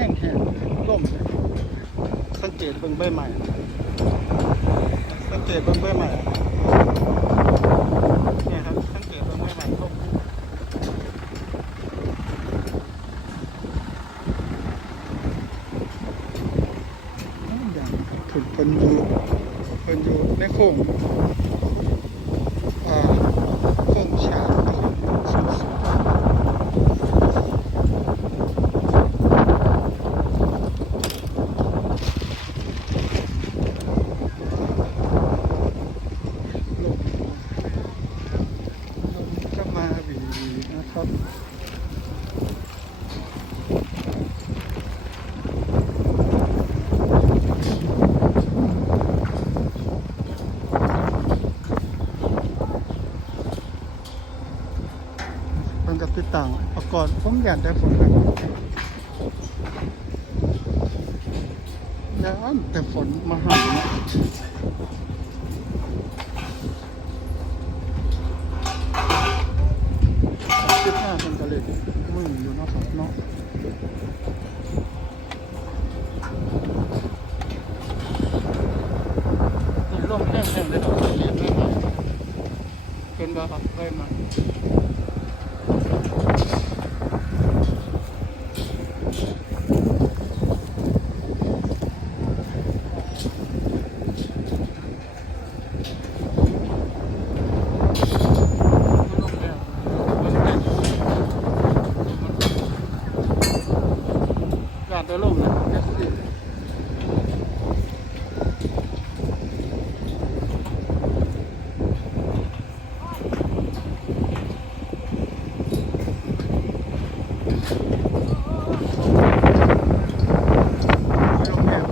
แห้งล่มเลยสังเกตเบิ่งใบใหม่ สังเกตเบิ่งใบใหม่เนี่ยครับสังเกตเบิ่งใบใหม่ล่มอ้าวอย่างถึงเพิ่นอยู่เพิ่นอยู่ในโค้งอ่าโค้งฉากสูงๆ ลมลมก็มาหวีนะครับ มันกับติดต่างประกอบ ผมอยากได้ฝนครับยามแต่ฝนมาหานะคิดหน้าเป็นกะเลยมึงอยู่นาะครับเนาะร่มแห้งๆเลยครับเรียนได้ไหมเป็นบาครับได้ไหมร่มแห้งร่มแห้ง กาดตัวลมนะแท็กซี่ลมแรง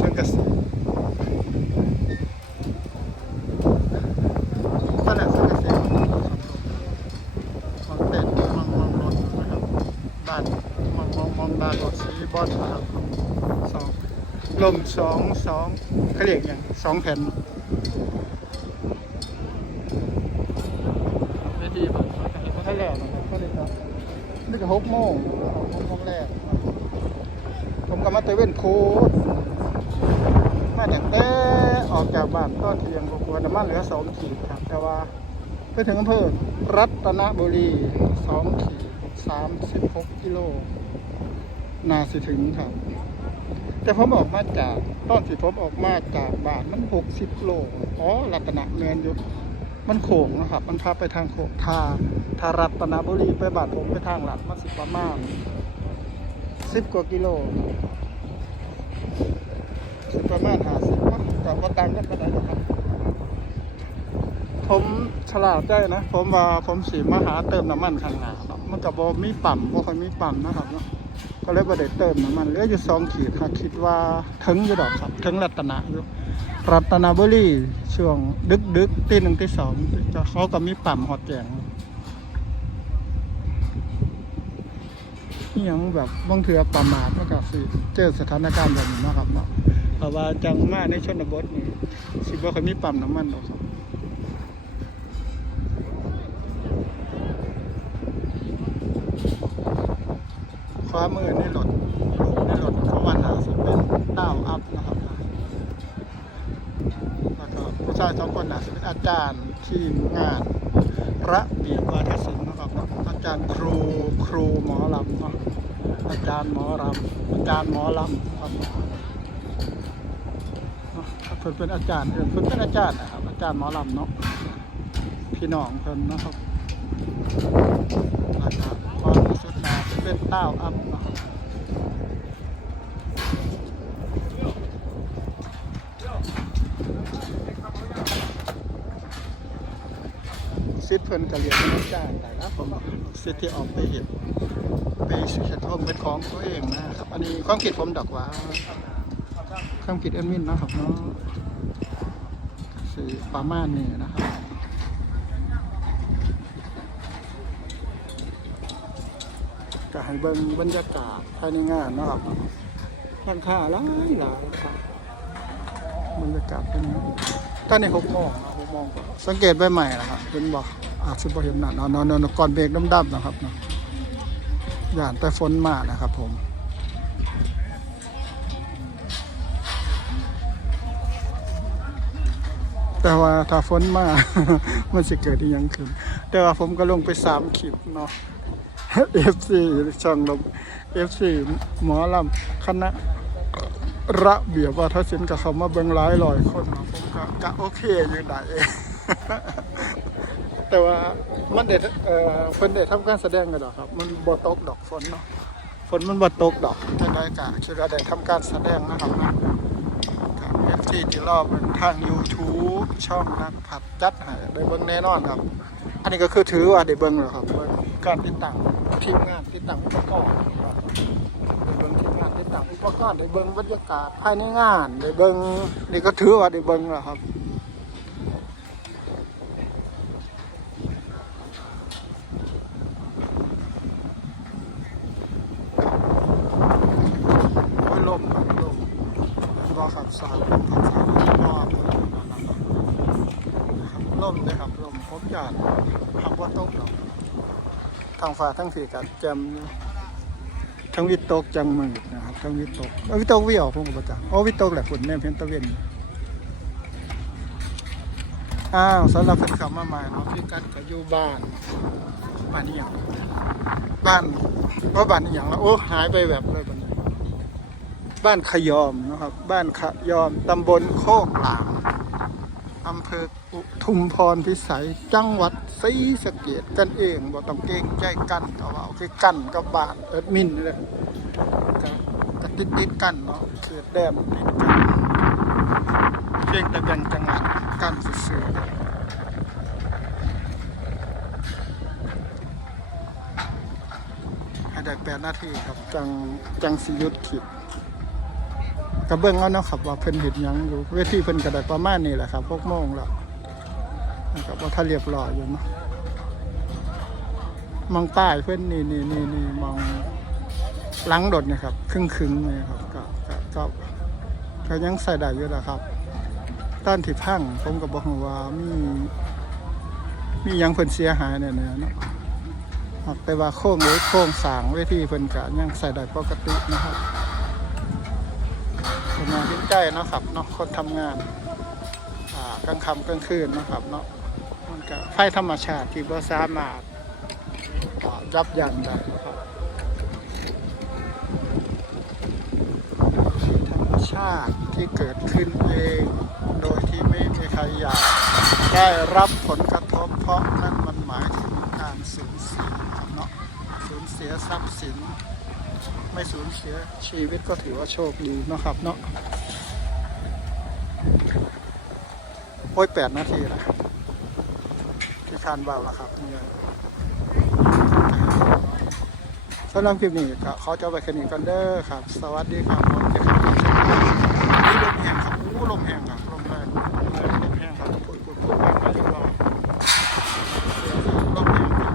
สังกะสี นั่นแหละสังกะสีมองเต้นมองมองรถนะครับบ้านมองมองมองบ้านรถสีบอลนะครับสอง ลมสองสองเขาเรียกอย่างสองแผ่นเวทีผมก็เห็นว่าให้แล้วนะครับก็เลยครับนี่ก็หกโมงหกโมงแรก ผมก็มาเตเว่นโค้ดมาแต่แต่ออกจากบ้านก็เที่ยงกว่าๆน้ำมันเหลือสองขีดครับ แต่ว่าไปถึงอำเภอรัตนบุรีสองขีดสามสิบหกกิโลนาสิถึงครับ แต่ผมออกมาจากตอนที่ผมออกมาจากบ้านมันหกสิบโลอ๋อรัตนเมืองอยู่มันโขงนะครับ มันพาไปทางโขงทาทารัตนบุรีไปบานผมไปทางหลัดมาสิบประมาณสิบกว่ากิโลสิบประมาณหาสิบแต่ว่าตังกันก็ได้นะครับ ผมฉลาดได้นะ ผมว่าผมสีมาหาเติมน้ำมันข้างหน้าเนาะมันกับบมีปั๊มบ่ค่อยมีปั๊มนะครับเนาะ ก็เลยบ่ได้เติมน้ำมันเหลืออยู่สองขีดค่ะคิดว่าถึงอยู่ดอกครับถึงรัตนะอยู่รัตนบุรีช่วงดึกดึกตีหนึ่งตีสองเขาก็มีปั๊มหอดแจงนี่ยังแบบบางเถือประมาทมันก็สิเจอสถานการณ์แบบนี้นาะครับเนาะเพราะว่าจังมาในชนบทนี่สิบ่เคยมีปั๊มน้ำมันหรอกครับ ขวามือนี่รถนี่รถเขาวันหาสิเป็นเต้าอัพนะครับแล้วก็ผู้ชายสองคนนะสิเป็นอาจารย์ที่งานระเบียวาทศิลป์นะครับ อาจารย์ครูครูหมอลำนะอาจารย์หมอลำอาจารย์หมอลำครับเพิ่นเป็นอาจารย์เพิ่นเพิ่นเป็นอาจารย์นะครับอาจารย์หมอลำเนาะพี่น้องเพิ่นนนะครับความรู้สึกนา เป็นเต้าอัพนกับเพิ่นก็เรียนนอาจารแต่ละผมสิทธิ์ที่ออกไปเห็นไปสิทธิ์ร่วมเป็นของตัวเองนะครับ อันนี้ความคิดผมดอกว่าความคิดแอดมินนะครับเนาะสื่อประมาณนี้นะครับ ก็ให้เบิ่งบรรยากาศภายในงานเนาะครับร้านค้าหลายหลายครับบรรยากาศเป็นไงตอนนี้หกโมงนะหกโมงสังเกตใบใหม่นะครับเห็นบอกอาจจะบ่เห็นนั่นนอนนอนก่อนเบรกดำๆนะครับเนาะย่านแต่ฝนมานะครับผมแต่ว่าถ้าฝนมา มันจะเกิดอีหยังขึ้นแต่ว่าผมก็ลงไปสามคลิปเนาะ FC ช่องลม FC หมอลำคณะระเบียบว่าถ้าสินกับเขามาเบิงหลายร้อยคนผมก็ก็โอเคอยู่ได้แต่ว่ามันเด็ดเอ่อเพิ่นได้ทำการแสดงกันดอกครับ มันบ่ตกดอกฝนเนาะฝนมันบ่ตกดอกแต่ได้กะคิดว่าได้ทำการแสดงนะครับนะครับเอฟซีที่รอบทาง YouTube ช่องนักผัดจัดให้ได้เบิ่งแน่นอนครับ อันนี้ก็คือถือว่าได้เบิ่งแล้วครับเบิ่งการติดตั้ง ทีมงานติดตั้งอุปกรณ์ครับได้เบิ่งทีมงานติดตั้งอุปกรณ์ได้เบิ่งบรรยากาศภายในงานได้เบิ่งนี่ก็ถือว่าได้เบิ่งแล้วครับลมครับลมรอขับสายลมขับสายรอครับลมเลยครับลมพบจานขับว่าตกดอก ทางฟ้าทั้งสี่กัดแจมทั้งวิตกจังมือนะครับทั้งวิตกเอ้ยวิตกวิวผมก็ประจักษ์โอ้วิตกแหละฝนแม่เพียนตะเวนอ้าวสำหรับแฟนคลับมาใหม่เนาะพี่กัดก็อยู่บ้านบ้านนี่อย่างบ้านว่าบ้านนี่อย่างแล้วโอ้หายไปแบบเลยบัดนี้บ้านขยอมนะครับ บ้านขยอมตำบลโคกหลามอำเภอ ทุมพรพิสัยจังหวัดศรีสะเกดกันเองบ่ต้องเก่งใจกันเอาว่าเอาคือกันกับบานเอิดมินนี่แหละก็ก็ติดติดกันเนาะเขตแดนติดกันเพียงแต่แบ่งจังหวัดกันซื่อๆให้ได้แปดนาทีครับจังจังสิยุดขีดกระเบื้องเอาเนาะครับว่าเพิ่นเห็นยังอยู่เวทีเพิ่นก็ได้ประมาณนี้แหละครับพวกโมงแล้ว นะครับว่าถ้าเรียบร้อยอยู่เนาะมองป้ายเพิ่นนี่นี่นี่นี่มองหลังรถนี่ยครับ ครึ่งครึ่งนี่ยครับก็ก็ก็ก็ยังใส่ได้อยู่นะครับต้านที่พังผมก็บอกว่ามี มียังเพิ่นเสียหายเนี่ยเนี่ยนาะครับแต่ว่าโค้งหรือโค้งสางเวทีเพิ่นก็ยังใส่ได้ปกตินะครับคนงานที่ใกล้นะครับเนาะคนทำงานอ่ากลางค่ำกลางคืนนะครับเนาะ มันก็ไฟธรรมชาติที่บ่สามารถอ่ายับยั้งได้นะครับธรรมชาติที่เกิดขึ้นเอง โดยที่ไม่มีใครอยากได้รับผลกระทบเพราะนั่นมันหมายถึงการสูญเสียครับเนาะสูญเสียทรัพย์สิน ไม่สูญเสียชีวิตก็ถือว่าโชคดีนะครับเนาะโอ้ยแปดนาทีแล้ว คานเบาแล้วครับสำหรับคลิปนี้ก็เขาจะเอาไปแค่นี้กันเด้อครับ สวัสดีครับผมจะขับรถเส้นทางนี่ลมแห้งครับอู้ลมแห้งครับลมแรงลมแห้งครับปุดปุดปุดแรงมาอีกรอบลมแห้งครับ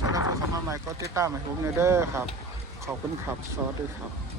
สำหรับผู้เข้ามาใหม่ก็ติดตามให้ผมเด้อครับ ขอบคุณครับ สวัสดีครับ